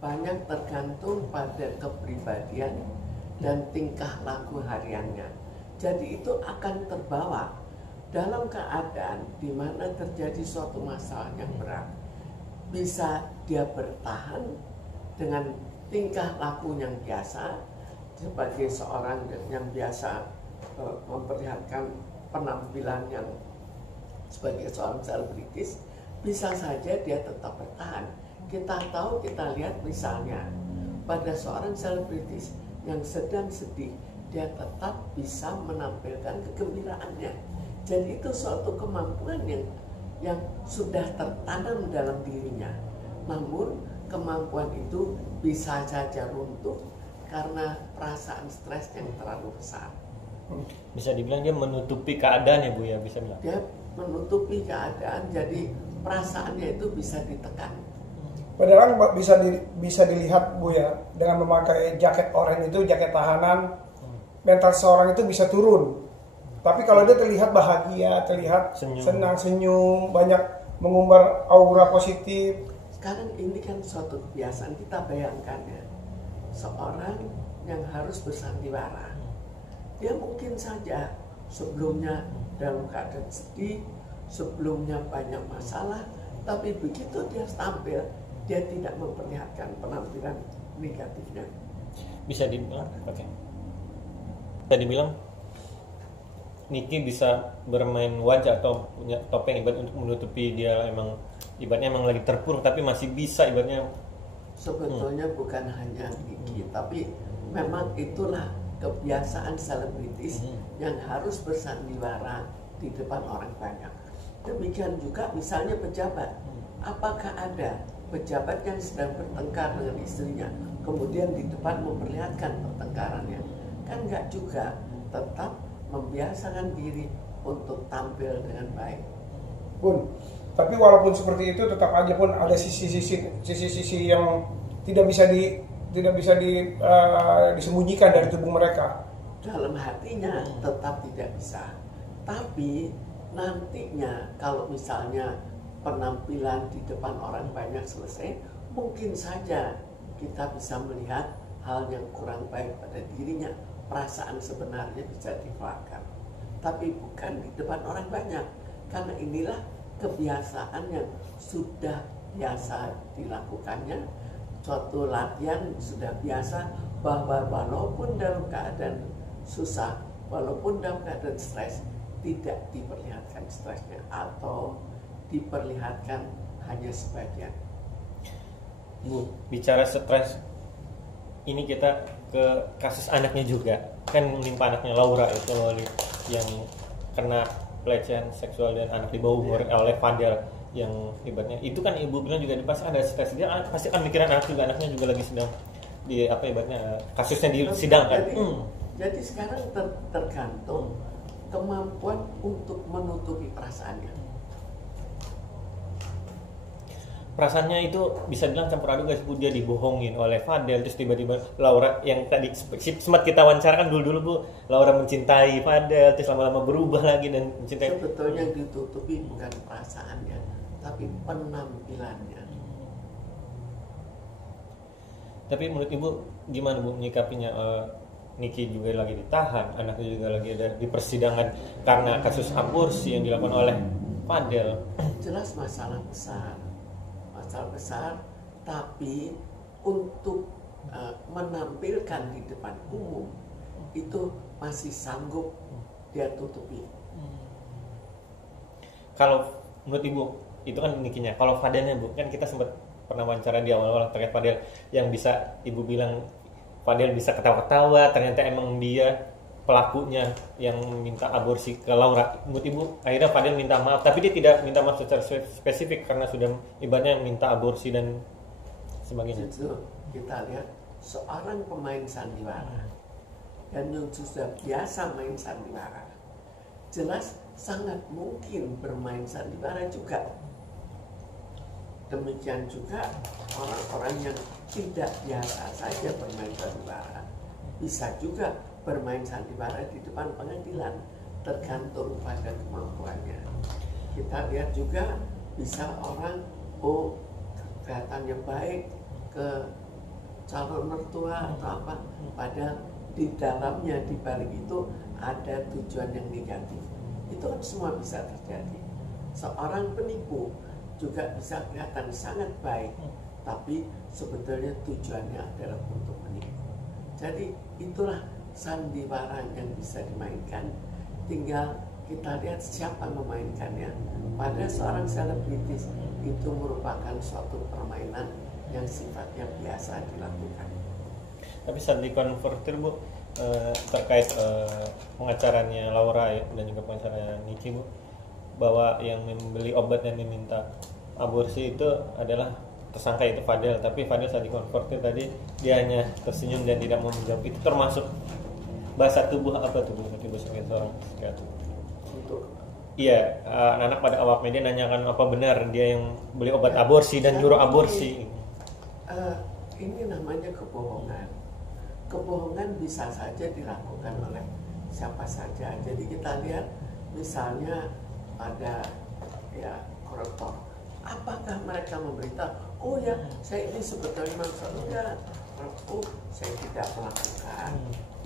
banyak tergantung pada kepribadian dan tingkah laku hariannya. Jadi itu akan terbawa dalam keadaan di mana terjadi suatu masalah yang berat. Bisa dia bertahan dengan tingkah laku yang biasa sebagai seorang yang biasa memperlihatkan penampilan yang sebagai seorang selebritis, bisa saja dia tetap bertahan. Kita tahu, kita lihat misalnya pada seorang selebritis yang sedang sedih, dia tetap bisa menampilkan kegembiraannya. Jadi itu suatu kemampuan yang sudah tertanam dalam dirinya. Namun kemampuan itu bisa saja runtuh karena perasaan stres yang terlalu besar. Bisa dibilang dia menutupi keadaan ya Bu ya, bisa bilang. Dia menutupi keadaan, jadi perasaannya itu bisa ditekan. Padahal bisa dilihat Bu ya, dengan memakai jaket oranye itu, jaket tahanan, mental seorang itu bisa turun. Tapi kalau dia terlihat bahagia, terlihat senang, senyum, banyak mengumbar aura positif. Sekarang ini kan suatu kebiasaan, kita bayangkan ya, seorang yang harus bersandiwara, dia mungkin saja sebelumnya dalam keadaan sedih, sebelumnya banyak masalah, tapi begitu dia tampil, dia tidak memperlihatkan penampilan negatifnya. Bisa dibilang, oke. Bisa dibilang Niki bisa bermain wajah atau punya topeng ibarat untuk menutupi dia ibaratnya emang lagi terpuruk, tapi masih bisa ibaratnya. Sebetulnya bukan hanya Niki, tapi memang itulah kebiasaan selebritis yang harus bersandiwara di depan orang banyak. Demikian juga misalnya pejabat. Apakah ada pejabat yang sedang bertengkar dengan istrinya, kemudian di depan memperlihatkan pertengkarannya? Kan enggak juga, tetap membiasakan diri untuk tampil dengan baik. Bun, tapi walaupun seperti itu tetap aja pun ada sisi-sisi yang tidak bisa disembunyikan dari tubuh mereka. Dalam hatinya tetap tidak bisa. Tapi nantinya kalau misalnya penampilan di depan orang banyak selesai, mungkin saja kita bisa melihat hal yang kurang baik pada dirinya. Perasaan sebenarnya bisa dikeluarkan, tapi bukan di depan orang banyak, karena inilah kebiasaan yang sudah biasa dilakukannya. Suatu latihan sudah biasa bahwa walaupun dalam keadaan susah, walaupun dalam keadaan stres, tidak diperlihatkan stresnya atau diperlihatkan hanya sebagian. Bu, bicara stres, ini kita ke kasus anaknya juga, kan menimpa anaknya Laura itu yang kena pelecehan seksual dan anak di bawah umur oleh Fadel, yang ibaratnya itu kan ibu bilang juga pasti ada stres, dia pasti kan mikirin anak juga, anaknya juga lagi sedang di ibaratnya kasusnya disidangkan. Jadi sekarang tergantung kemampuan untuk menutupi perasaannya. Perasaannya itu bisa bilang campur aduk guys Bu, dia dibohongin oleh Fadel, terus tiba-tiba Laura yang tadi sempat kita wawancara kan dulu Bu, Laura mencintai Fadel, terus lama-lama berubah lagi dan mencintai. Sebetulnya yang ditutupi bukan perasaannya, tapi penampilannya. Tapi menurut Ibu gimana Bu menyikapinya? Niki juga lagi ditahan, anaknya juga lagi ada di persidangan karena kasus aborsi yang dilakukan oleh Fadel. Jelas masalah besar, tapi untuk menampilkan di depan umum itu masih sanggup dia tutupi. Kalau menurut Ibu itu kan Nikinya, kalau Fadelnya Bu, kan kita sempat pernah wawancara di awal-awal terkait Fadel yang bisa Ibu bilang Fadel bisa ketawa-ketawa, ternyata emang dia pelakunya yang minta aborsi ke Laura. Menurut Ibu, akhirnya Fadel minta maaf, tapi dia tidak minta maaf secara spesifik karena sudah ibaratnya minta aborsi dan sebagainya. Justru kita lihat seorang pemain sandiwara dan yang sudah biasa main sandiwara, jelas sangat mungkin bermain sandiwara juga. Demikian juga orang-orang yang tidak biasa saja bermain sandiwara bisa juga bermain sandiwara di depan pengadilan, tergantung pada kemampuannya. Kita lihat juga bisa orang kelihatannya baik ke calon mertua atau apa, padahal di dalamnya, di balik itu ada tujuan yang negatif. Itu kan semua bisa terjadi. Seorang penipu juga bisa kelihatan sangat baik, tapi sebetulnya tujuannya adalah untuk menipu. Jadi itulah sandiwara yang bisa dimainkan. Tinggal kita lihat siapa memainkannya. Pada seorang selebritis itu merupakan suatu permainan yang sifatnya biasa dilakukan. Tapi saat dikonfrontir Bu, terkait pengacaranya Laura ya, dan juga pengacaranya Niki Bu, bahwa yang membeli obat dan meminta aborsi itu adalah tersangka itu Fadel, tapi Fadel saat dikonfrontir tadi dia hanya tersenyum dan tidak mau menjawab. Itu termasuk bahasa tubuh apa tuh Bu? Sebagai seorang psikiater. Untuk Iya, anak-anak pada awak media nanyakan apa benar dia yang beli obat aborsi dan nyuruh aborsi. Ini namanya kebohongan. Kebohongan bisa saja dilakukan oleh siapa saja. Jadi kita lihat misalnya ada ya koruptor. Apakah mereka memberitahu, oh ya saya ini sebetulnya maksudnya, oh saya tidak melakukan,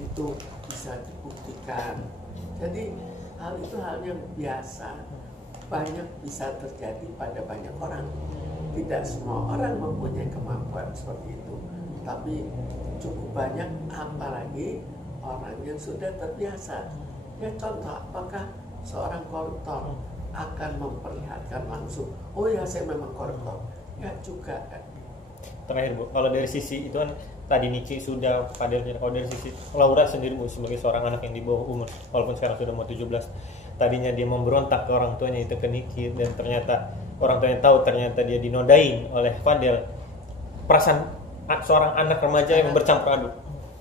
itu bisa dibuktikan. Jadi hal itu hal yang biasa, banyak bisa terjadi pada banyak orang. Tidak semua orang mempunyai kemampuan seperti itu, tapi cukup banyak, apalagi orang yang sudah terbiasa. Ya contoh, apakah seorang koruptor akan memperlihatkan langsung, oh ya saya memang koruptor? Ya juga kan. Terakhir Bu, kalau dari sisi itu kan tadi Niki sudah Fadel, kalau dari sisi Laura sendiri Bu, sebagai seorang anak yang di bawah umur, walaupun sekarang sudah mau 17, tadinya dia memberontak ke orang tuanya itu ke Niki, dan ternyata orang tuanya tahu ternyata dia dinodain oleh Fadel. Perasaan seorang anak remaja yang bercampur aduk.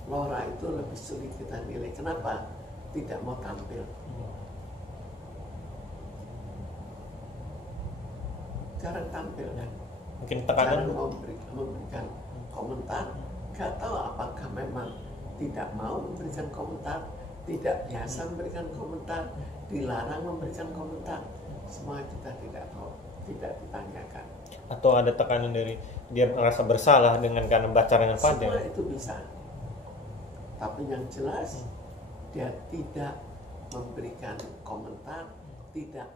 Laura itu lebih sulit kita nilai. Kenapa? Tidak mau tampil. Jarang tampil kan? Mungkin tekanan jarang memberikan komentar. Gak tahu apakah memang tidak mau memberikan komentar, tidak biasa memberikan komentar, dilarang memberikan komentar. Semua kita tidak tahu, tidak ditanyakan. atau ada tekanan dari dia merasa bersalah dengan karena baca dengan Fadel. Semua itu bisa. Tapi yang jelas dia tidak memberikan komentar, tidak